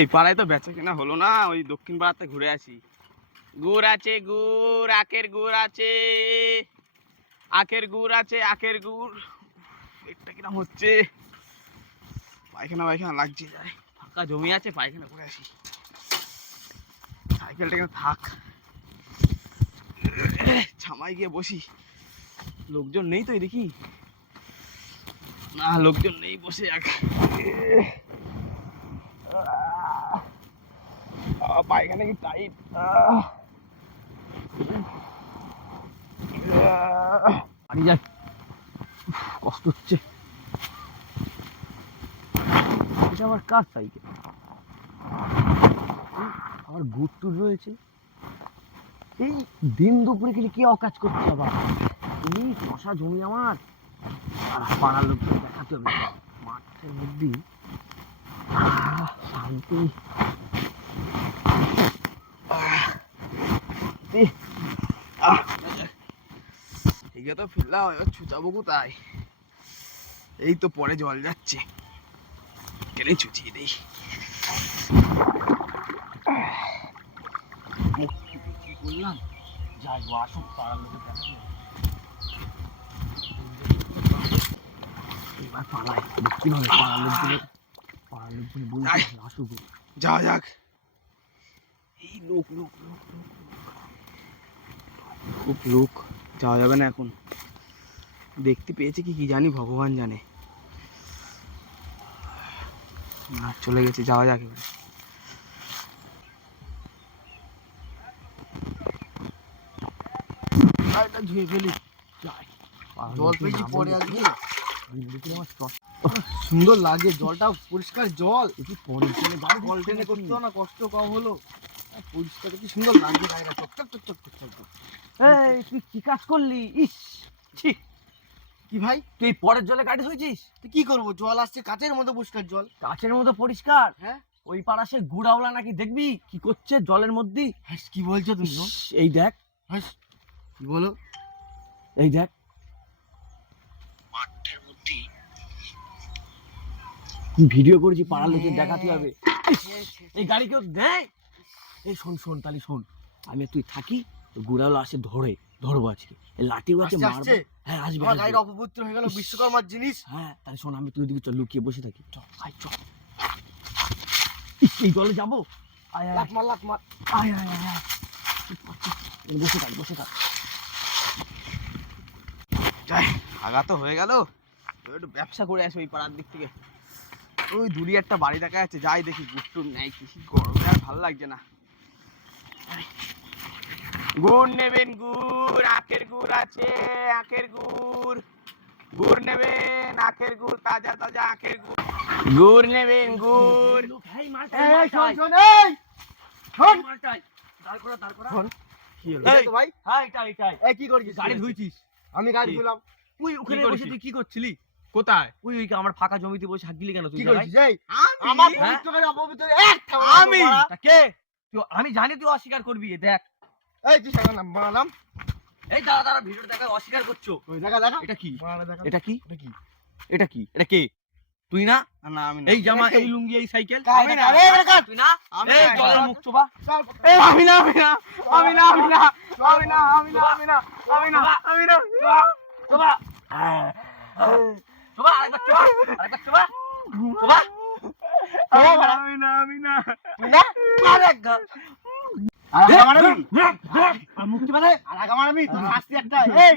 এই পাড়ায় তো বেচা কেনা হলো না, ওই দক্ষিণ পাড়াতে ঘুরে আসি। গুড় আছে, গুড়, আখের গুড় আছে, আখের গুড় আছে, আখের গুড়। একটা কিরম হচ্ছে, পায়খানা পায়খানা লাগছে। যায় ফাঁকা জমি আছে, পায়খানা করে আসি। সাইকেলটা কেন থাক, ছামাই গিয়ে বসি। লোকজন নেই তো দেখি, না লোকজন নেই, বসে যাক। পায়খানা কি টাইট, বাড়ি যাই, কষ্ট হচ্ছে। এটা আবার কার সাইকেল? আবার গুড় টুর রয়েছে। এই দিন দুপুরে গেলে কি অকাজ করছে আবার? তুমি শশা জমি আমার, আর পাড়ার লোকজন দেখাতে হবে মাঠের মধ্যে। শান্তি। এগুলো তো ফিরলাম, এবার ছুটাবো কোথায়? এই তো পরে জল যাচ্ছে, কেন ছুটিয়ে দেই। কি করলাম, যাই আসুক পাড়ার লোকের কাছে। এবার পাড়ায় দেখতে হবে, পাড়ার লোকজন বলছে আসুক, যাওয়া যাক। এই লোক লোক লোক খুব লোক, যাওয়া যাবে না এখন। দেখতে পেয়েছে কি জানি, ভগবান জানে। না চলে গেছে, যাওয়া যাক এবারে। ধুয়ে ফেলি, জল পেয়েছি পরে আজকে। সুন্দর লাগে জলটা, পরিষ্কার জল। জল টেনে করতে না, কষ্ট কম হলো। পরিষ্কার কি সুন্দর লাগছে গায়েটা, চকচক চকচক চকচক। এই তুই কি কাজ করলি? ইস ছি, কি ভাই তুই পরের জলে গাড়ি ধুয়েছিস? তুই কি করবো, জল আসছে কাচের মতো পরিষ্কার জল। কাছের মতো পরিষ্কার? হ্যাঁ। ওই পাড়া সে গুড়াওলা নাকি, দেখবি কি করছে জলের মধ্যে। হ্যাঁ কি বলছো তুমি? এই দেখ, হ্যাঁ কি বলো? এই দেখ মাঠের মধ্যে কি ভিডিও করেছি, পাড়ার লোকের দেখাতে হবে। এই গাড়ি কেউ দেয়? এই শোন শোন, তাহলে শোন, আমি তুই থাকি, গুড়াওলা আসে ধরবো আজকে, এই লাঠি আছে মারবো। হ্যাঁ আসবে, গাড়ির অপবিত্র হয়ে গেল, বিশ্বকর্মার জিনিস। হ্যাঁ তাহলে শোন, আমি তুই দিকে চল, লুকিয়ে বসে থাকি, চল আয় চল। এই জলে যাবো, আয় আয় লাট মার লাট মার, আয় আয় আয় আয়, বসে থাক বসে থাক। যাই, আগা তো হয়ে গেল, একটু ব্যবসা করে আসি ওই পাড়ার দিক থেকে। ওই দূরে একটা বাড়ি দেখা যাচ্ছে, যাই দেখি গুড়টুর নেয় কি। গরমে আর ভালো লাগছে না। গুড় নেবেন, গুড়, আখের গুড় আছে, আখের গুড়, গুড় নেবেন, আখের গুড়, তাজা তাজা আখের গুড়, গুড় নেবেন, গুড়। আমি গাড়ি ধুলাম, তুই ওখানে বসে তুই কি করছিলি? কোথায়? তুই ওই আমার ফাঁকা জমিতে বসে হাত দিলি কেন? তুই আমার পবিত্র অপবিত্র আমি কে? আমি জানি তুই অস্বীকার করবি। দেখ এই তুই সারা নাম বানালাম। এই দাঁড়া দাঁড়া, ভিডিও দেখা, অস্বীকার করছো। ওই দেখা দেখা, এটা কি? এটা কি? এটা কি? এটা কি? এটা কে? তুই না? না আমি না। এই জামা, এই লুঙ্গি, এই সাইকেল, আমি না। তুই না? এই জলের মুখ চোবা। এই আমি না, আমি না, আমি না, আমি না, আমি না, আমি না, আমি না, আমি না, আমি না, চোবা চোবা, আরেকবার চোবা, আরেকবার চোবা চোবা। আমি না, আমি না, তুই না? আরেকবার মুক্তি মানে শাস্তি একটা। এই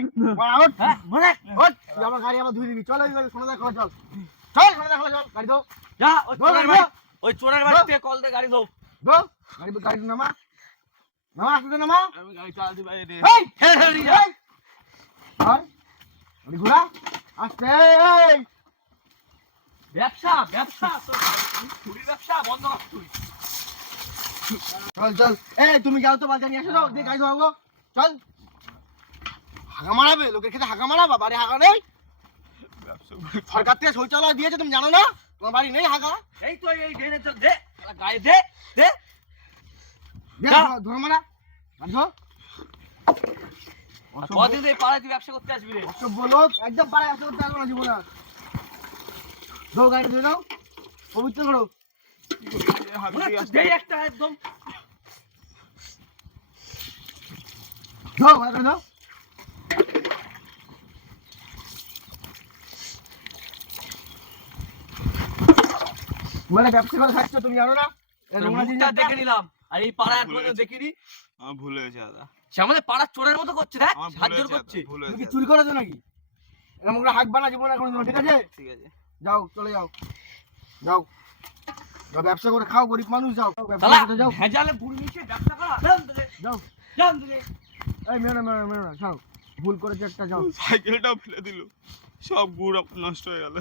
ওঠ, মানে ওঠ, তুই আমার গাড়ি আমার ধুই দিবি। চল ওই সোনা দেখা চল, চল সোনা দেখা চল, গাড়ি দাও, যা ওই চোরের বাড়িতে কল দে, গাড়ি দাও, দাও গাড়ি, গাড়ি নামা, নামা আসতে নামা। আমি গাড়ি চালাতে পারি রে। এই ঠেল ঠেল যা, হয় গাড়ি ঘোড়া আসতে। এই ব্যবসা ব্যবসা তোর চুরির ব্যবসা বন্ধ কর তুই। চল চল, এই তুমি যাও তো, বাজার নিয়ে আসো, যাও দিয়ে গাড়ি ধোয়াবো। চল, হাগা মারাবে লোকের ক্ষেত্রে, হাগা মারাবা, বাড়ি হাগা নেই। সরকার থেকে শৌচালয় দিয়েছে, তুমি জানো না? তোমার বাড়ি নেই হাগা। এই তো এই ড্রেনে চল, দে গায়ে দে দে, ধোয়া মারা গাড়ি ধো। কদিন এই পাড়ায় তুই ব্যবসা করতে আসবি রে? অসভ্য লোক, একদম পাড়ায় আসতে করতে আসবো না জীবনে। ধো গাড়ি ধুয়ে দাও, পবিত্র করো। হাত মনে দিয়ে হচ্ছে আসতে যেই একটা একদম যাও ভালো করে যাও মানে ব্যবসা করে খাচ্ছ তুমি জানো না এই নোংরা মুখটা জিনিসটা দেখে নিলাম আর এই পাড়ায় ভুলে কোনোদিন গেছি। দেখিনি আমার ভুল হয়েছে দাদা, সে আমাদের পাড়ার চোরের মতো করছে দেখ আমার ভুল হাত জোর হয়েছে করছে দাদা, ভুল তুমি কি হয়েছে চুরি করেছো নাকি এরকম করে হাঁকবা না জীবনে কোনোদিন ঠিক আছে ঠিক আছে। যাও চলে যাও যাও যাও ব্যবসা করে খাও গরিব মানুষ যাও ব্যবসা শালা করতে যাও ভেজালে বুড়ি মিশিয়ে ব্যবসা করা জান দিলে যাও জান দিলে এই মেরো না মেরো না যাও ভুল করেছে একটা যাও সাইকেলটাও ফেলে দিল, সব গুড় আমার নষ্ট হয়ে গেল।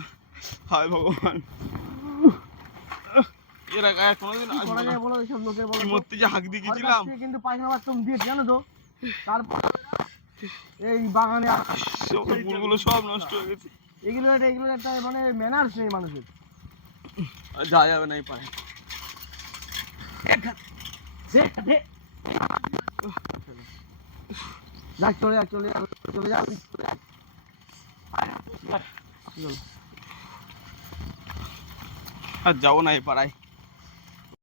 হায় ভগবান, এর আগে আর কোনোদিন কি আসবো করা না। যায় বলো এইসব লোকের বলো কি তো? মরতে যে হাঁক দিয়ে সরকার গেছিলাম, থেকে কিন্তু পায়খানা বাথরুম দিয়েছে জানো তো তারপর এই বাগানে সব গুড়গুলো সব নষ্ট হয়ে গেছে। এগুলো একটা মানে ম্যানার্স নেই মানুষের আর যাওয়া যাবে না এই পায়ে। যাক চলে যাক চলে যাক চলে যাক আর যাবো না এই পাড়ায়।